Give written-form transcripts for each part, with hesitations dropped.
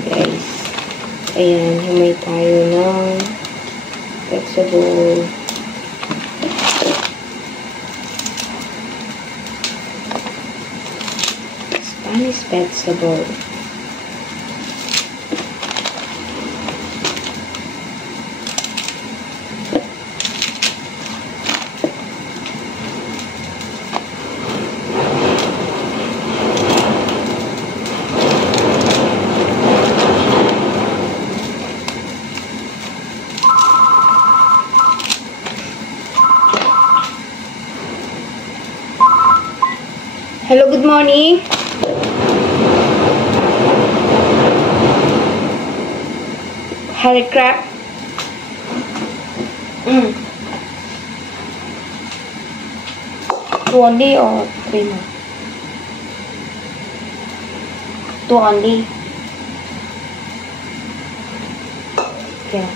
guys. Ayan, humay tayo ng vegetable. Spanish vegetable. Hello, good morning. Harry crab. 2 only or 3 more? 2 only. Okay.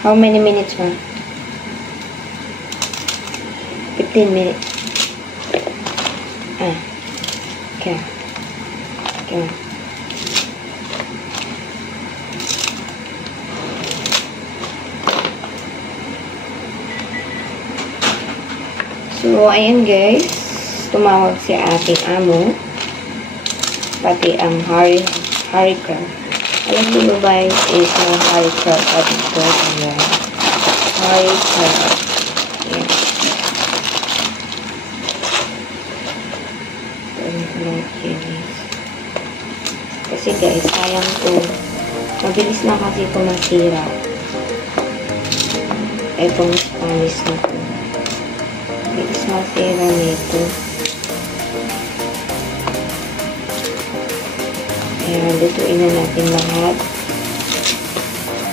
How many minutes, ma'am? 15 minutes. Okay. Okay. So, ayan guys. Tumawag si ating amo. Pati ang Harry crab. Alam niyo ba is no Harry crab at ito. Ayan. Harry crab. Ayan. Kasi guys, sayang to. Mabilis na kasi ito masira. Itong Spanish na to. Mabilis masira nito. Ayan, lutuin na natin lahat.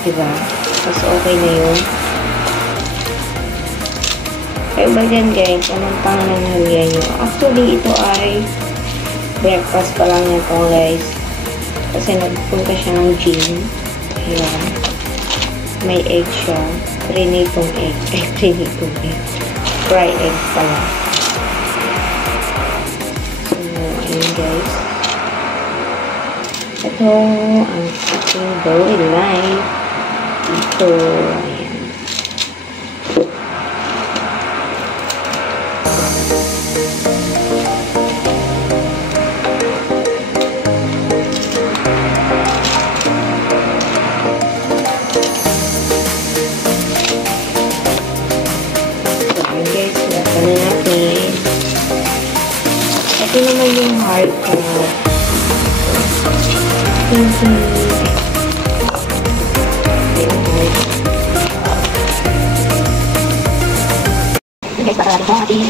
Diba? Mas okay na yun. Kayo ba dyan guys? Anong panganahalian nyo? Actually, ito ay breakfast pa lang nito guys. Kasi nagpunta siya ng gym. Ayan. May egg siya. Trinitong egg. Ay, trinitong egg. Fry egg pala. So, ayan guys. Ito ang ating daily life. Ito. Ayan. Ito naman yung heart crab. Guys, baka natin po ating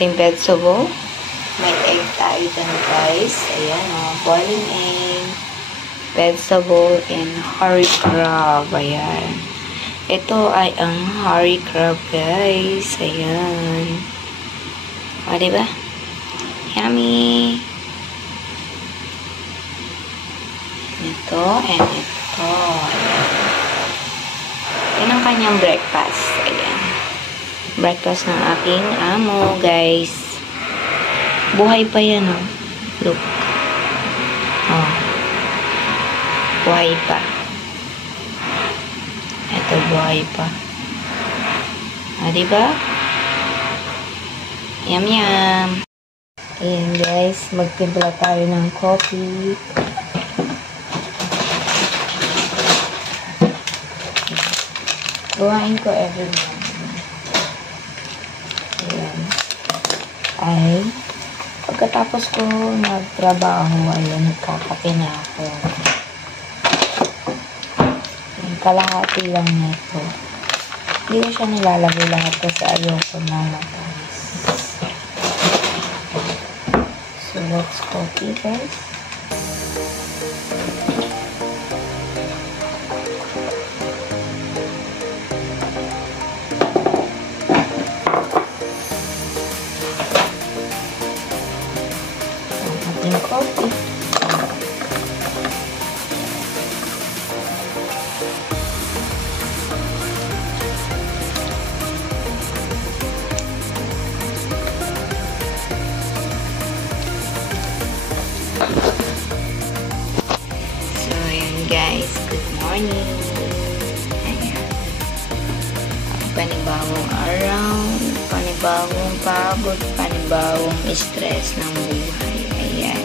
ating vegetable. May egg tayo dyan guys. Ayan o. Boiling egg. Vegetable and Harry crab. Ayan. Ito ay ang Harry crab guys. Ayan. O diba? Yummy. Ito and ito. Yan ang kanyang breakfast. Ayan. Breakfast ng aking amo, guys. Buhay pa yan, oh. Look. Oh. Buhay pa. Ito, buhay pa. Ah, diba? Yum, yum. Ayan, guys. Magtimpla tayo ng coffee. Gawain ko every morning. Ayan. Ay, pagkatapos ko magtrabaho, ayan, nagkakape na ako. Ayan, kalahati lang nito. Hindi ko siya nilalagay lahat kasi ayoko na matamis. So, Starbucks coffee, guys. Ating coffee. So, ayan guys. Good morning. Ayan. Panibagong araw, panibagong pagod, panibagong stress ng buhay. Ayan.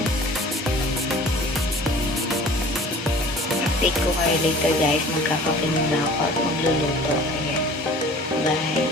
Update ko kayo later guys. Magkakape muna ako at magluluto. Ayan. Bye.